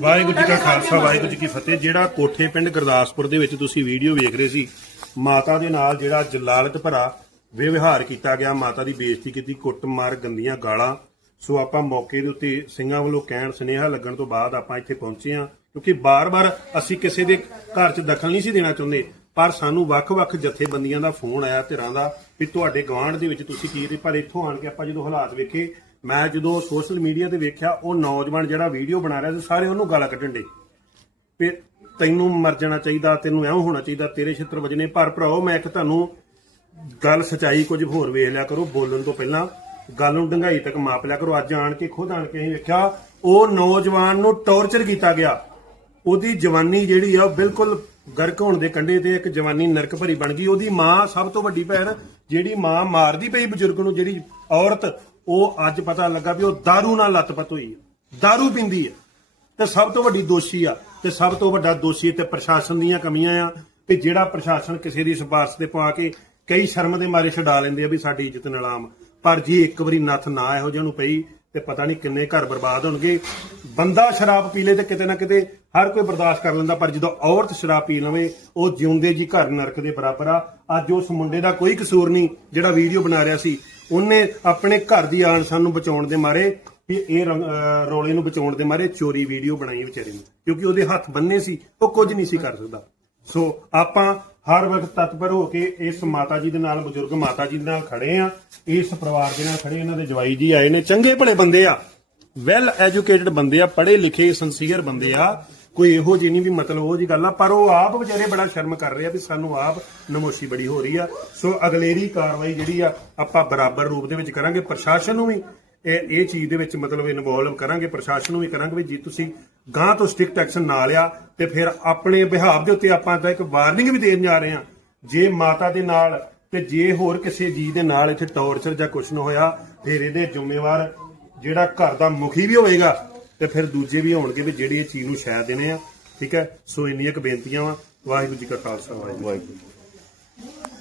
ਵਾਹਿਗੁਰੂ ਜੀ ਕਾ ਖਾਲਸਾ ਵਾਹਿਗੁਰੂ ਜੀ ਕੀ ਫਤਿਹ। ਜਿਹੜਾ ਕੋਠੇ ਪਿੰਡ ਗੁਰਦਾਸਪੁਰ ਦੇ ਵਿੱਚ ਤੁਸੀਂ ਵੀਡੀਓ ਵੇਖ ਰਹੇ ਸੀ ਮਾਤਾ ਦੇ ਨਾਲ ਜਿਹੜਾ ਜਲਾਲਤ ਭਰਾ ਵਿਵਹਾਰ ਕੀਤਾ ਗਿਆ ਮਾਤਾ ਦੀ ਬੇਇੱਜ਼ਤੀ ਕੀਤੀ ਕੁੱਟਮਾਰ ਗੰਦੀਆਂ ਗਾਲਾਂ। ਸੋ ਆਪਾਂ ਮੌਕੇ ਦੇ ਉੱਤੇ ਸਿੰਘਾਂ ਵੱਲੋਂ ਕਹਿਣ ਸੁਨੇਹਾ ਲੱਗਣ ਤੋਂ ਬਾਅਦ ਆਪਾਂ ਇੱਥੇ ਪਹੁੰਚੇ ਹਾਂ ਕਿਉਂਕਿ ਬਾਰ-ਬਾਰ ਅਸੀਂ ਕਿਸੇ ਦੇ ਘਰ 'ਚ ਦਖਲ ਨਹੀਂ ਸੀ ਦੇਣਾ ਚਾਹੁੰਦੇ ਪਰ ਸਾਨੂੰ ਵੱਖ-ਵੱਖ ਜਥੇਬੰਦੀਆਂ ਦਾ ਫੋਨ ਆਇਆ ਧਿਰਾਂ ਦਾ ਵੀ ਤੁਹਾਡੇ ਗਵਾਂਢ ਦੇ ਵਿੱਚ ਤੁਸੀਂ ਕੀ ਪਰ ਇੱਥੋਂ ਆਣ ਕੇ ਆਪਾਂ ਜਦੋਂ ਹਾਲਾਤ ਵੇਖੇ ਮੈਂ ਜਦੋਂ ਸੋਸ਼ਲ ਮੀਡੀਆ ਤੇ ਵੇਖਿਆ, ਉਹ ਨੌਜਵਾਨ ਜਿਹੜਾ ਵੀਡੀਓ ਬਣਾ ਰਿਹਾ ਸੀ, ਸਾਰੇ ਉਹਨੂੰ ਗਾਲਾਂ ਕੱਢਣ ਦੇ ਵੀ ਤੈਨੂੰ ਮਰ ਜਾਣਾ ਚਾਹੀਦਾ, ਤੈਨੂੰ ਐਵੇਂ ਹੋਣਾ ਚਾਹੀਦਾ, ਤੇਰੇ ਛਿੱਤਰ ਵਜਨੇ ਪਰ ਭਰਾਓ, ਮੈਂ ਇੱਕ ਤੁਹਾਨੂੰ ਗੱਲ ਸਚਾਈ ਕੁਝ ਹੋਰ ਵੇਖ ਲਿਆ ਕਰੋ, ਬੋਲਣ ਤੋਂ ਪਹਿਲਾਂ। ਗੱਲ ਨੂੰ ਡੰਗਾਈ ਤੱਕ ਮਾਪ ਲਿਆ ਕਰੋ। ਅੱਜ ਆਣ ਕੇ ਖੁਦ ਆਣ ਕੇ ਅਸੀਂ ਵੇਖਿਆ, ਉਹ ਨੌਜਵਾਨ ਨੂੰ ਟੌਰਚਰ ਕੀਤਾ ਗਿਆ। ਉਹਦੀ ਜਵਾਨੀ ਜਿਹੜੀ ਆ, ਉਹ ਬਿਲਕੁਲ ਗਰਕ ਹੋਣ ਦੇ ਕੰਢੇ ਤੇ ਇੱਕ ਜਵਾਨੀ ਨਰਕ ਭਰੀ ਬਣ ਗਈ। ਉਹਦੀ ਮਾਂ ਸਭ ਤੋਂ ਵੱਡੀ ਭੈਣ, ਜਿਹੜੀ ਮਾਂ ਮਾਰਦੀ ਪਈ ਬਜ਼ੁਰਗ ਨੂੰ, ਜਿਹੜੀ ਔਰਤ ਉਹ ਅੱਜ ਪਤਾ ਲੱਗਾ ਵੀ ਉਹ दारू ਨਾਲ ਲੱਤਪੱਤ ਹੋਈ ਹੈ दारू ਪੀਂਦੀ ਹੈ ਤੇ ਸਭ ਤੋਂ ਵੱਡੀ ਦੋਸ਼ੀ ਆ ਤੇ ਸਭ ਤੋਂ ਵੱਡਾ ਦੋਸ਼ੀ ਤੇ ਪ੍ਰਸ਼ਾਸਨ ਦੀਆਂ ਕਮੀਆਂ ਆ ਕਿ ਜਿਹੜਾ ਪ੍ਰਸ਼ਾਸਨ ਕਿਸੇ ਦੀ ਸਿਫਾਰਸ਼ ਤੇ ਪਾ ਕੇ ਕਈ ਸ਼ਰਮ ਦੇ ਮਾਰੇ ਛਡਾ ਲੈਂਦੇ ਆ ਵੀ ਸਾਡੀ ਇੱਜ਼ਤ ਨਿਲਾਮ ਪਰ ਜੇ ਇੱਕ ਵਾਰੀ ਨੱਥ ਨਾ ਇਹੋ ਜਿਹਾ ਨੂੰ ਪਈ ਤੇ ਪਤਾ ਨਹੀਂ ਕਿੰਨੇ ਘਰ ਬਰਬਾਦ ਹੋਣਗੇ। ਬੰਦਾ ਸ਼ਰਾਬ ਪੀ ਲੇ ਤੇ ਕਿਤੇ ਨਾ ਕਿਤੇ ਹਰ ਕੋਈ ਬਰਦਾਸ਼ਤ ਕਰ ਲੈਂਦਾ, ਪਰ ਜਦੋਂ ਔਰਤ ਸ਼ਰਾਬ ਪੀ ਲਵੇ, ਉਹ ਜਿਉਂਦੇ ਜੀ ਘਰ ਨਰਕ ਦੇ ਬਰਾਬਰ ਆ। ਅੱਜ ਉਸ ਮੁੰਡੇ ਦਾ ਕੋਈ ਕਸੂਰ ਨਹੀਂ, ਜਿਹੜਾ ਵੀਡੀਓ ਬਣਾ ਰਿਹਾ ਸੀ। ਉਹਨੇ ਆਪਣੇ ਘਰ ਦੀ ਆਨ ਸਾਨੂੰ ਨੂੰ ਬਚਾਉਣ ਦੇ ਮਾਰੇ, ਵੀ ਇਹ ਰੰਗ- ਰੌਲੇ ਨੂੰ ਬਚਾਉਣ ਦੇ ਮਾਰੇ ਚੋਰੀ ਵੀਡੀਓ ਬਣਾਈ ਵਿਚਾਰੇ ਨੇ। ਕਿਉਂਕਿ ਉਹਦੇ ਹੱਥ ਬੰਨੇ ਸੀ, ਉਹ ਕੁਝ ਨਹੀਂ ਸੀ ਕਰ ਸਕਦਾ। ਸੋ ਆਪਾਂ ਹਰ ਵਕਤ ਤਤਪਰ ਹੋ ਕੇ ਇਸ ਮਾਤਾ ਜੀ ਦੇ ਨਾਲ, ਬਜ਼ੁਰਗ ਮਾਤਾ ਜੀ ਦੇ ਨਾਲ ਖੜੇ ਆ। ਇਸ ਪਰਿਵਾਰ ਦੇ ਨਾਲ ਖੜੇ, ਇਹਨਾਂ ਦੇ ਜਵਾਈ ਜੀ ਆਏ ਨੇ। ਚੰਗੇ ਭਲੇ ਬੰਦੇ ਆ। ਵੈਲ ਐਜੂਕੇਟਡ ਬੰਦੇ ਆ, ਪੜ੍ਹੇ ਲਿਖੇ ਸੰਸੀਅਰ ਬੰਦੇ ਆ। ਕੋਈ ਇਹੋ ਜਿਹੀ ਨਹੀਂ ਵੀ ਮਤਲਬ ਉਹ ਜੀ ਗੱਲ ਆ, ਪਰ ਉਹ ਆਪ ਵਿਚਾਰੇ ਬੜਾ ਸ਼ਰਮ ਕਰ ਰਹੇ ਆ ਵੀ ਸਾਨੂੰ ਆਪ ਨਮੋਸ਼ੀ ਬੜੀ ਹੋ ਰਹੀ ਆ। ਸੋ ਅਗਲੇਰੀ ਕਾਰਵਾਈ ਜਿਹੜੀ ਆ, ਆਪਾਂ ਬਰਾਬਰ ਰੂਪ ਦੇ ਵਿੱਚ ਕਰਾਂਗੇ। ਪ੍ਰਸ਼ਾਸਨ ਨੂੰ ਵੀ ਇਹ ਇਹ ਚੀਜ਼ ਦੇ ਵਿੱਚ ਮਤਲਬ ਇਨਵੋਲਵ ਕਰਾਂਗੇ। ਪ੍ਰਸ਼ਾਸਨ ਨੂੰ ਵੀ ਕਰਾਂਗੇ ਵੀ ਜੇ ਤੁਸੀਂ ਗਾਂ ਤੋਂ ਸਟ੍ਰਿਕਟ ਐਕਸ਼ਨ ਨਾ ਲਿਆ ਤੇ ਫਿਰ ਆਪਣੇ ਬਿਹਾਵ ਦੇ ਉੱਤੇ ਆਪਾਂ ਤਾਂ ਇੱਕ ਵਾਰਨਿੰਗ ਵੀ ਦੇਣ ਜਾ ਰਹੇ ਹਾਂ। ਜੇ ਮਾਤਾ ਦੇ ਨਾਲ ਤੇ ਜੇ ਹੋਰ ਕਿਸੇ ਜੀ ਦੇ ਨਾਲ ਇੱਥੇ ਟੌਰਚਰ ਜਾਂ ਕੁਝ ਨਾ ਹੋਇਆ, ਫਿਰ ਇਹਦੇ ਜ਼ਿੰਮੇਵਾਰ ਜਿਹੜਾ ਘਰ ਦਾ ਮੁਖੀ ਵੀ ਹੋਵੇਗਾ ਤੇ ਫਿਰ ਦੂਜੇ ਵੀ ਹੋਣਗੇ ਵੀ ਜਿਹੜੀ ਇਹ ਚੀਜ਼ ਨੂੰ ਸ਼ਾਇਦ ਦੇਣੇ ਆ। ਠੀਕ ਹੈ? ਸੋ ਇੰਨੀਆਂ ਕੁ ਬੇਨਤੀਆਂ ਵਾ। ਵਾਹਿਗੁਰੂ ਜੀ ਕਾ ਖਾਲਸਾ, ਵਾਹਿਗੁਰੂ ਜੀ